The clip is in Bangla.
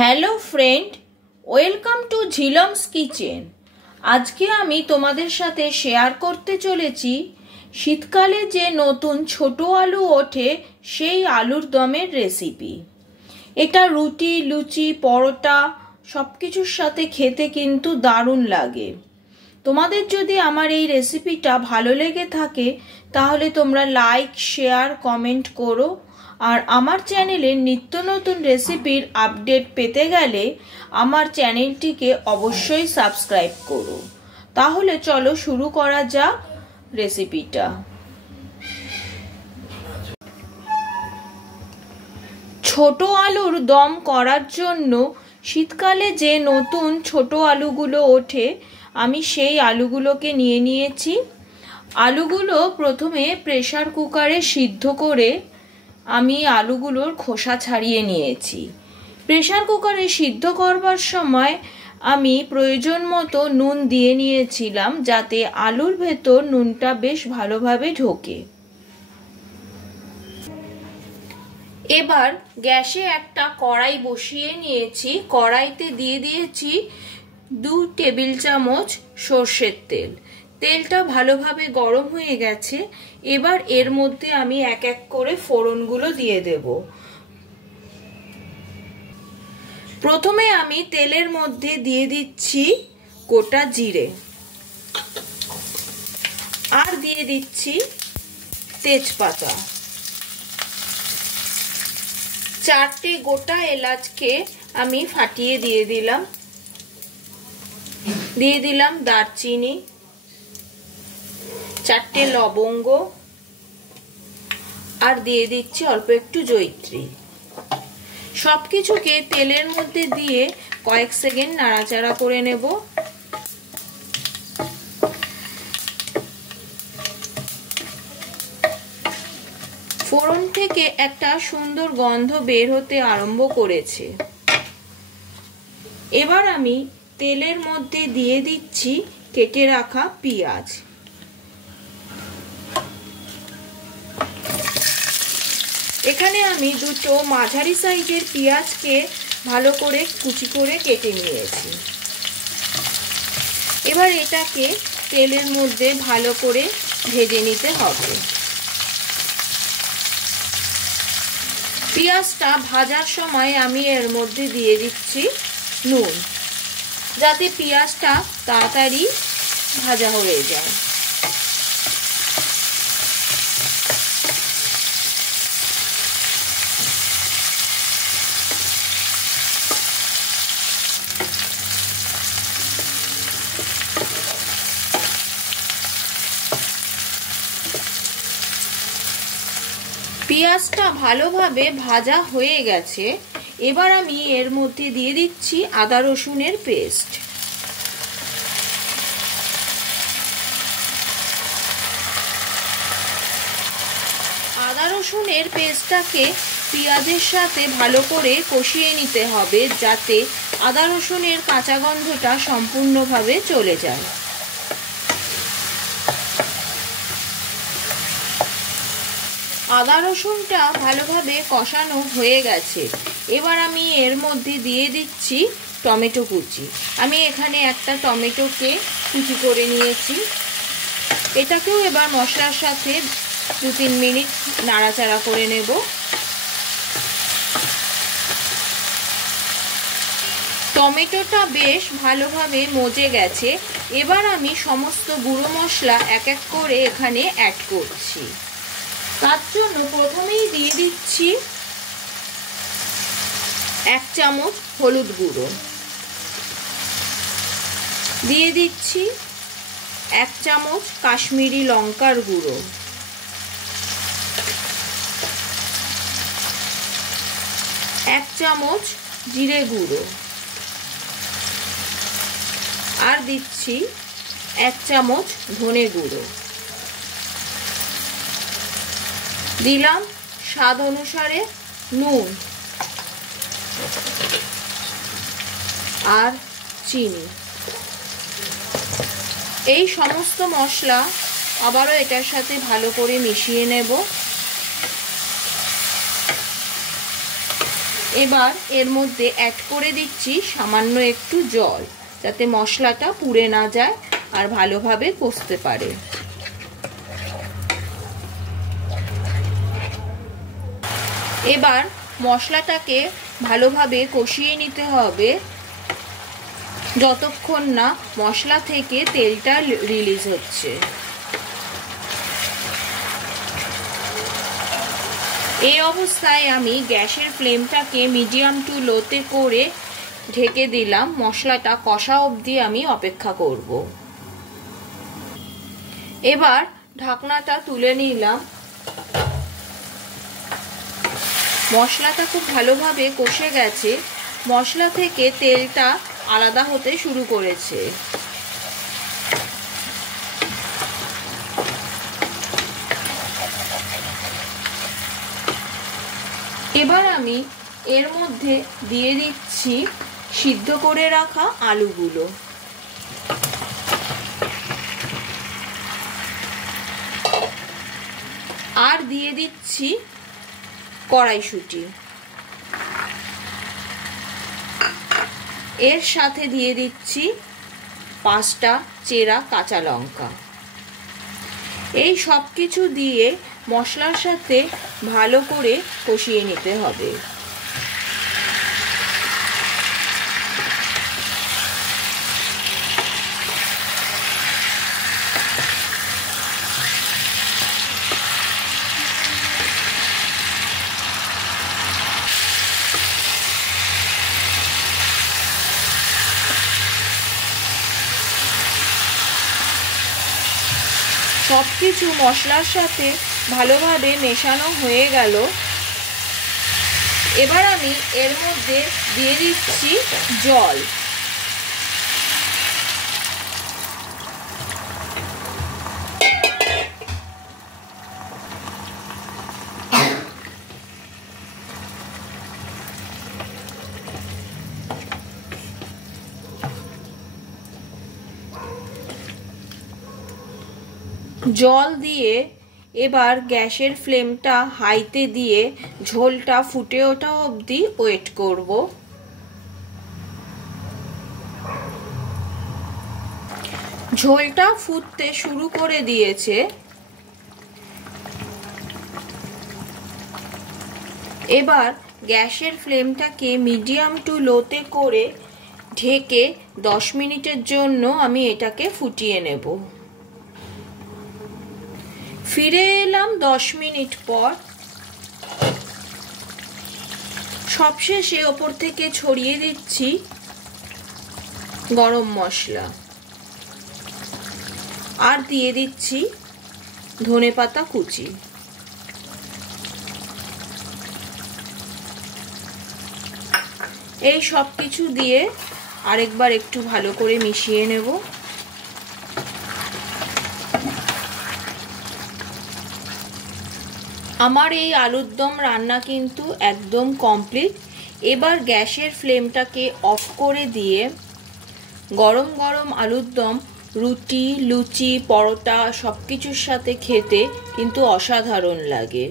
Hello friend, welcome to Jhilam's kitchen. আজকে আমি তোমাদের সাথে শেয়ার করতে চলেছি শীতকালে যে নতুন ছোট আলু ওঠে সেই আলুর দমের রেসিপি। এটা রুটি, লুচি, পরোটা সব কিছুর সাথে খেতে কিন্তু দারুণ লাগে। তোমাদের যদি আমার এই রেসিপিটা ভালো লেগে থাকে তাহলে তোমরা লাইক, শেয়ার, কমেন্ট করো। আর আমার চ্যানেলের নিত্য নতুন রেসিপির আপডেট পেতে গেলে আমার চ্যানেলটিকে অবশ্যই সাবস্ক্রাইব করো। তাহলে চলো শুরু করা যাক রেসিপিটা। ছোট আলুর দম করার জন্য শীতকালে যে নতুন ছোট আলুগুলো ওঠে আমি সেই আলুগুলোকে নিয়ে নিয়েছি। আলুগুলো প্রথমে প্রেসার কুকারে সিদ্ধ করে আমি আলুগুলোর খোসা ছাড়িয়ে নিয়েছি। প্রেসার কুকারে সিদ্ধ করবার সময় আমি প্রয়োজন মতো নুন দিয়ে নিয়েছিলাম যাতে আলুর ভেতর নুনটা বেশ ভালোভাবে ঢোকে। এবার গ্যাসে একটা কড়াই বসিয়ে নিয়েছি। কড়াইতে দিয়ে দিয়েছি 2 টেবিল চামচ সর্ষের তেল। তেলটা ভালোভাবে গরম হয়ে গেছে। এবার এর মধ্যে আমি এক এক করে ফোড়নগুলো দিয়ে দেব। প্রথমে আমি তেলের মধ্যে দিয়ে দিচ্ছি গোটা জিরে, আর দিয়ে দিচ্ছি তেজপাতা। 4টে গোটা এলাচকে আমি ফাটিয়ে দিয়ে দিলাম। দিয়ে দিলাম দারচিনি, 4টে লবঙ্গ, আর দিয়ে দিচ্ছি অল্প একটু জয়িত্রী। সবকিছুকে তেলের মধ্যে দিয়ে কয়েক সেকেন্ড নাড়াচাড়া করে নেব। ফোড়ন থেকে একটা সুন্দর গন্ধ বের হতে আরম্ভ করেছে। এবার আমি তেলের মধ্যে দিয়ে দিচ্ছি কেটে রাখা পেঁয়াজ। এখানে আমি দুটো মাঝারি সাইজের পেঁয়াজকে ভালো করে কুচি করে কেটে নিয়েছি। এবার এটাকে তেলের মধ্যে ভালো করে ভেজে নিতে হবে। পেঁয়াজটা ভাজার সময় আমি এর মধ্যে দিয়ে দিচ্ছি নুন, যাতে পেঁয়াজটা তাড়াতাড়ি ভাজা হয়ে যায়। পেঁয়াজটা ভালোভাবে ভাজা হয়ে গেছে। এবার আমি এর মধ্যে দিয়ে দিচ্ছি আদা রসুনের পেস্ট। আদা রসুনের পেস্টটাকে পেঁয়াজের সাথে ভালো করে কষিয়ে নিতে হবে যাতে আদা রসুনের কাঁচা গন্ধটা সম্পূর্ণভাবে চলে যায়। আদা রসুনটা ভালোভাবে কষানো হয়ে গেছে। এবার আমি এর মধ্যে দিয়ে দিচ্ছি টমেটো কুচি। আমি এখানে একটা টমেটোকে কুচি করে নিয়েছি। এটাকেও এবার মশলার সাথে 2-3 মিনিট নাড়াচাড়া করে নেব। টমেটোটা বেশ ভালোভাবে মজে গেছে। এবার আমি সমস্ত গুঁড়ো মশলা এক এক করে এখানে অ্যাড করছি। তার জন্য প্রথমেই দিয়ে দিচ্ছি 1 চামচ হলুদ গুঁড়ো, দিয়ে দিচ্ছি 1 চামচ কাশ্মীরি লঙ্কার গুঁড়ো, 1 চামচ জিরে গুঁড়ো, আর দিচ্ছি 1 চামচ ধনে গুঁড়ো। দিলাম স্বাদ অনুসারে নুন আর চিনি। এই সমস্ত মশলা আবারও এটার সাথে ভালো করে মিশিয়ে নেব। এবার এর মধ্যে অ্যাড করে দিচ্ছি সামান্য একটু জল, যাতে মশলাটা পুড়ে না যায় আর ভালোভাবে কষতে পারে। এবার মশলাটাকে ভালোভাবে কষিয়ে নিতে হবে যতক্ষণ না মশলা থেকে তেলটা রিলিজ হচ্ছে। এই অবস্থায় আমি গ্যাসের ফ্লেমটাকে মিডিয়াম টু লোতে করে ঢেকে দিলাম। মশলাটা কষা অবধি আমি অপেক্ষা করব। এবার ঢাকনাটা তুলে নিলাম। মশলাটা খুব ভালোভাবে কষে গেছে, মশলা থেকে তেলটা আলাদা হতে শুরু করেছে। এবার আমি এর মধ্যে দিয়ে দিচ্ছি সিদ্ধ করে রাখা আলুগুলো। আর দিয়ে দিচ্ছি কড়াইশুঁটি। এর সাথে দিয়ে দিচ্ছি 5টা চেরা কাঁচা লঙ্কা। এই সব কিছু দিয়ে মশলার সাথে ভালো করে কষিয়ে নিতে হবে। সবকিছু মশলার সাথে ভালোভাবে মেশানো হয়ে গেল। এবার আমি এর মধ্যে দিয়ে দিচ্ছি জল। জল দিয়ে এবার গ্যাসের ফ্লেমটা হাইতে দিয়ে ঝোলটা ফুটে ওঠা অবধি ওয়েট করব। ঝোলটা ফুটতে শুরু করে দিয়েছে। এবার গ্যাসের ফ্লেমটাকে মিডিয়াম টু লোতে করে ঢেকে 10 মিনিটের জন্য আমি এটাকে ফুটিয়ে নেব। ফিরে এলাম 10 মিনিট পর। সবশেষে ওপর থেকে ছড়িয়ে দিচ্ছি গরম মশলা আর দিয়ে দিচ্ছি ধনেপাতা কুচি। এই সব কিছু দিয়ে আরেকবার একটু ভালো করে মিশিয়ে নেব। আমার এই আলুর দম রান্না কিন্তু একদম কমপ্লিট। এবার গ্যাসের ফ্লেমটাকে অফ করে দিয়ে গরম গরম আলুর দম রুটি, লুচি, পরোটা সব কিছুর সাথে খেতে কিন্তু অসাধারণ লাগে।